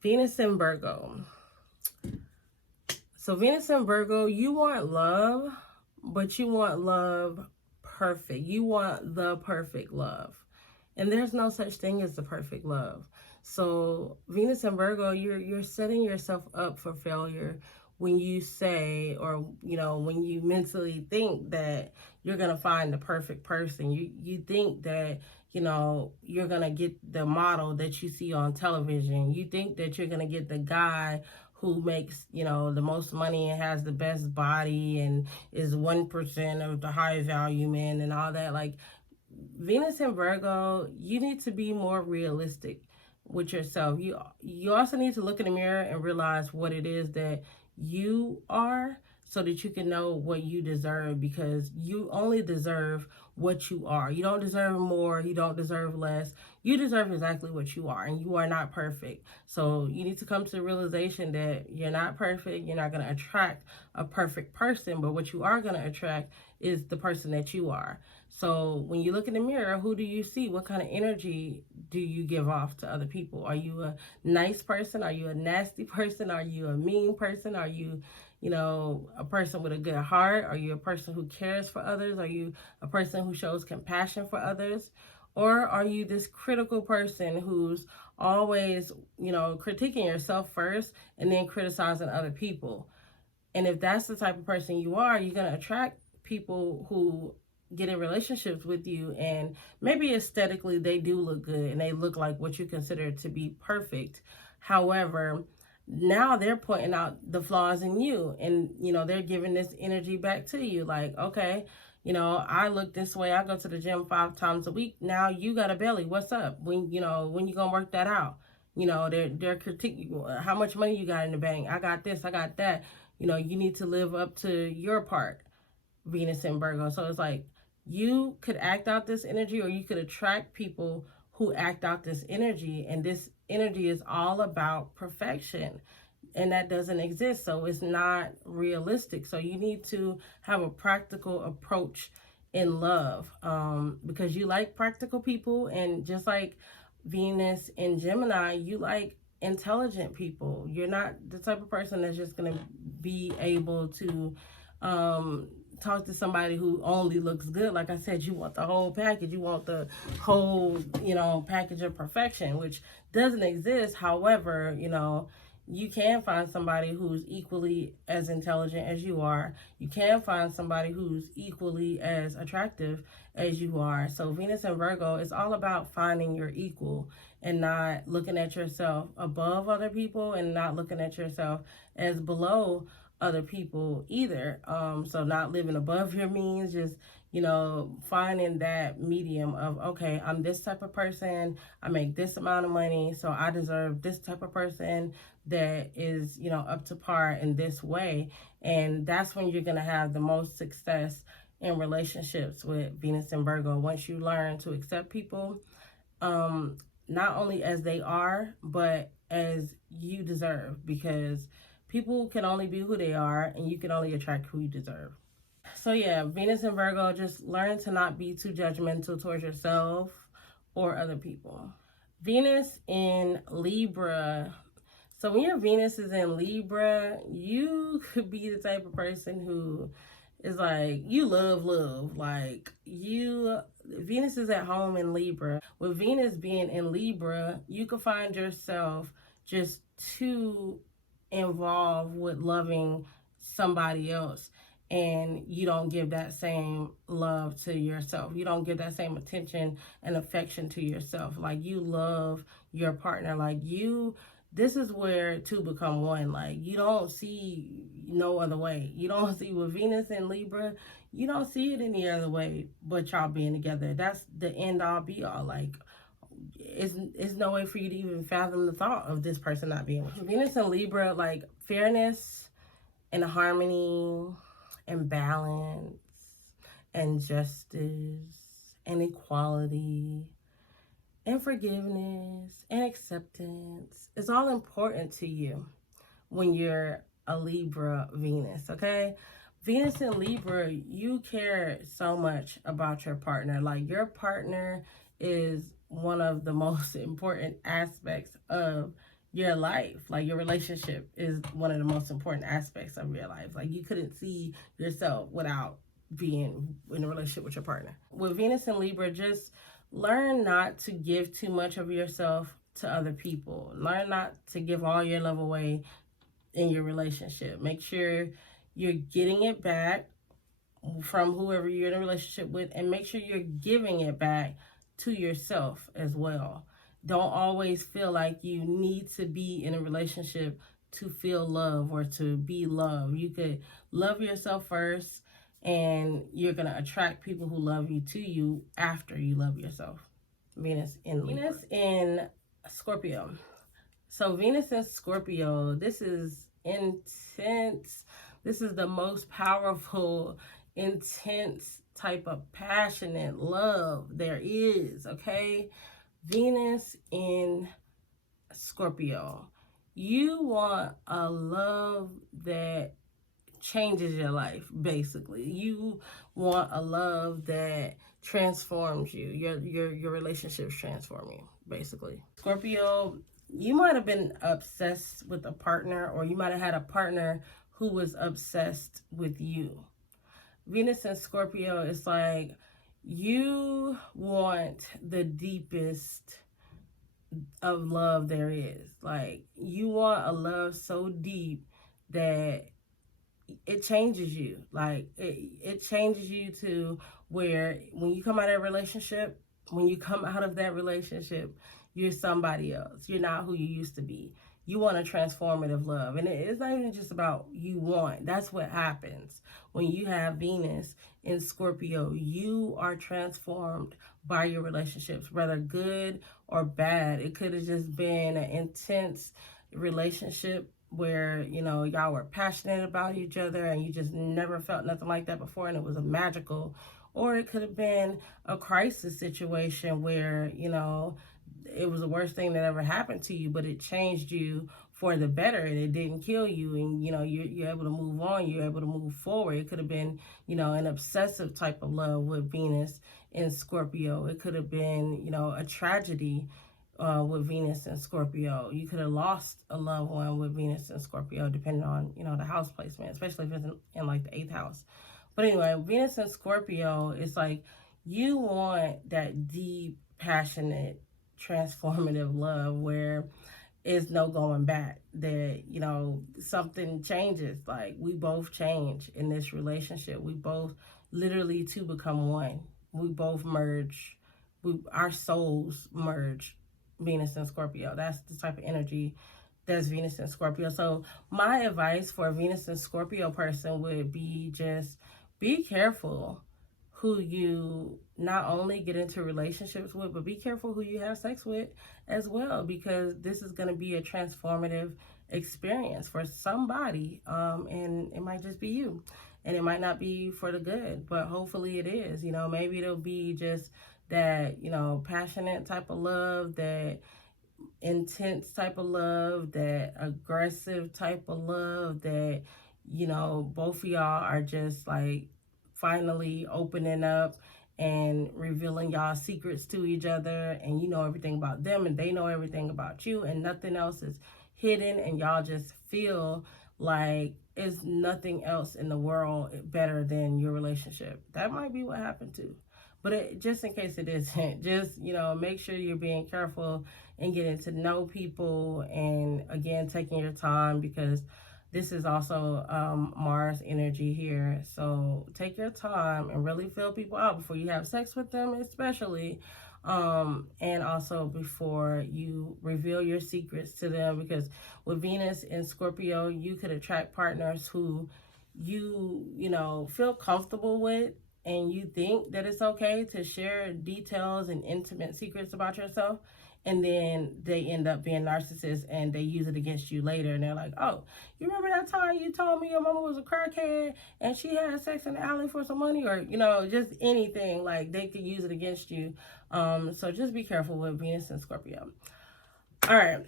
Venus in Virgo. So Venus in Virgo, you want love, but you want love perfect. You want the perfect love. And there's no such thing as the perfect love. So Venus and Virgo, you're setting yourself up for failure when you say, or when you mentally think that you're gonna find the perfect person. You think that you're gonna get the model that you see on television. You think that you're gonna get the guy who makes the most money and has the best body and is 1% of the high value men and all that. Like, Venus and Virgo, you need to be more realistic with yourself. You also need to look in the mirror and realize what it is that you are, so that you can know what you deserve, because you only deserve what you are. You don't deserve more, you don't deserve less. You deserve exactly what you are, and you are not perfect. So you need to come to the realization that you're not perfect. You're not going to attract a perfect person, but what you are going to attract is the person that you are. So when you look in the mirror, who do you see? What kind of energy do you give off to other people? Are you a nice person? Are you a nasty person? Are you a mean person? Are you, a person with a good heart? Are you a person who cares for others? Are you a person who shows compassion for others? Or are you this critical person who's always, critiquing yourself first and then criticizing other people? And if that's the type of person you are, you're going to attract people who get in relationships with you, and maybe aesthetically they do look good and they look like what you consider to be perfect. However, now they're pointing out the flaws in you, and they're giving this energy back to you, like, okay, I look this way, I go to the gym 5 times a week, now you got a belly, what's up? When you gonna work that out? They're critiquing how much money you got in the bank. I got this, I got that. You need to live up to your part, Venus and Virgo. So it's like, you could act out this energy, or you could attract people who act out this energy. And this energy is all about perfection, and that doesn't exist. So it's not realistic. So you need to have a practical approach in love, because you like practical people. And just like Venus in Gemini, you like intelligent people. You're not the type of person that's just going to be able to talk to somebody who only looks good. Like I said, you want the whole package. You want the whole, package of perfection, which doesn't exist. However, you can find somebody who's equally as intelligent as you are. You can find somebody who's equally as attractive as you are. So Venus and Virgo is all about finding your equal, and not looking at yourself above other people, and not looking at yourself as below other people either. So not living above your means, just finding that medium of, okay, I'm this type of person, I make this amount of money, so I deserve this type of person that is up to par in this way. And that's when you're going to have the most success in relationships with Venus and Virgo, once you learn to accept people, not only as they are, but as you deserve, because people can only be who they are, and you can only attract who you deserve. So yeah, Venus and Virgo, just learn to not be too judgmental towards yourself or other people. Venus in Libra. So when your Venus is in Libra, you could be the type of person who is like, you love love. Like, Venus is at home in Libra. With Venus being in Libra, you could find yourself just too involved with loving somebody else, and you don't give that same love to yourself. You don't give that same attention and affection to yourself. Like, you love your partner. Like, this is where two become one. Like, you don't see no other way. You don't see, with Venus and Libra, you don't see it any other way but y'all being together. That's the end all be all. Like, it's no way for you to even fathom the thought of this person not being with you. Venus and Libra, like, fairness and harmony and balance and justice and equality and forgiveness and acceptance is all important to you when you're a Libra Venus, okay? Venus in Libra, you care so much about your partner. Like, your partner is one of the most important aspects of your life. Like, your relationship is one of the most important aspects of your life. Like, you couldn't see yourself without being in a relationship with your partner. With Venus and Libra, just learn not to give too much of yourself to other people. Learn not to give all your love away in your relationship. Make sure you're getting it back from whoever you're in a relationship with, and make sure you're giving it back to yourself as well. Don't always feel like you need to be in a relationship to feel love or to be loved. You could love yourself first, and you're going to attract people who love you to you after you love yourself. Venus in Scorpio. So Venus in Scorpio, this is intense. This is the most powerful, intense type of passionate love there is, okay? Venus in Scorpio. You want a love that changes your life, basically. You want a love that transforms you. Your relationships transform you, basically. Scorpio, you might have been obsessed with a partner, or you might have had a partner who was obsessed with you. Venus and Scorpio, it's like you want the deepest of love there is. Like, you want a love so deep that it changes you. Like, it changes you to where when you come out of that relationship, you're somebody else. You're not who you used to be. You want a transformative love. And it's not even just about you want. That's what happens. When you have Venus in Scorpio, you are transformed by your relationships, whether good or bad. It could have just been an intense relationship where, y'all were passionate about each other and you just never felt nothing like that before, and it was a magical. Or it could have been a crisis situation where, it was the worst thing that ever happened to you, but it changed you for the better, and it didn't kill you, and you're able to move on, you're able to move forward. It could have been, an obsessive type of love with Venus in Scorpio. It could have been, a tragedy with Venus and Scorpio. You could have lost a loved one with Venus and Scorpio, depending on, the house placement, especially if it's in like the 8th house. But anyway, Venus and Scorpio, it's like you want that deep, passionate, transformative love where it's no going back, that something changes. Like, we both change in this relationship. We both literally two become one. We both merge. Our souls merge. Venus and Scorpio, that's the type of energy that's Venus and Scorpio. So my advice for a Venus and Scorpio person would be just be careful who you not only get into relationships with, but be careful who you have sex with as well, because this is going to be a transformative experience for somebody, and it might just be you, and it might not be for the good, but hopefully it is. Maybe it'll be just that, passionate type of love, that intense type of love, that aggressive type of love, that, both of y'all are just like finally opening up and revealing y'all secrets to each other, and you know everything about them and they know everything about you, and nothing else is hidden, and y'all just feel like it's nothing else in the world better than your relationship. That might be what happened too. But just in case it isn't, just, make sure you're being careful and getting to know people, and again, taking your time, because this is also Mars energy here. So take your time and really feel people out before you have sex with them, especially. And also before you reveal your secrets to them, because with Venus in Scorpio, you could attract partners who you feel comfortable with, and you think that it's okay to share details and intimate secrets about yourself, and then they end up being narcissists and they use it against you later, and they're like, oh, you remember that time you told me your mama was a crackhead and she had sex in the alley for some money, or just anything. Like, they could use it against you. So just be careful with Venus and Scorpio. All right.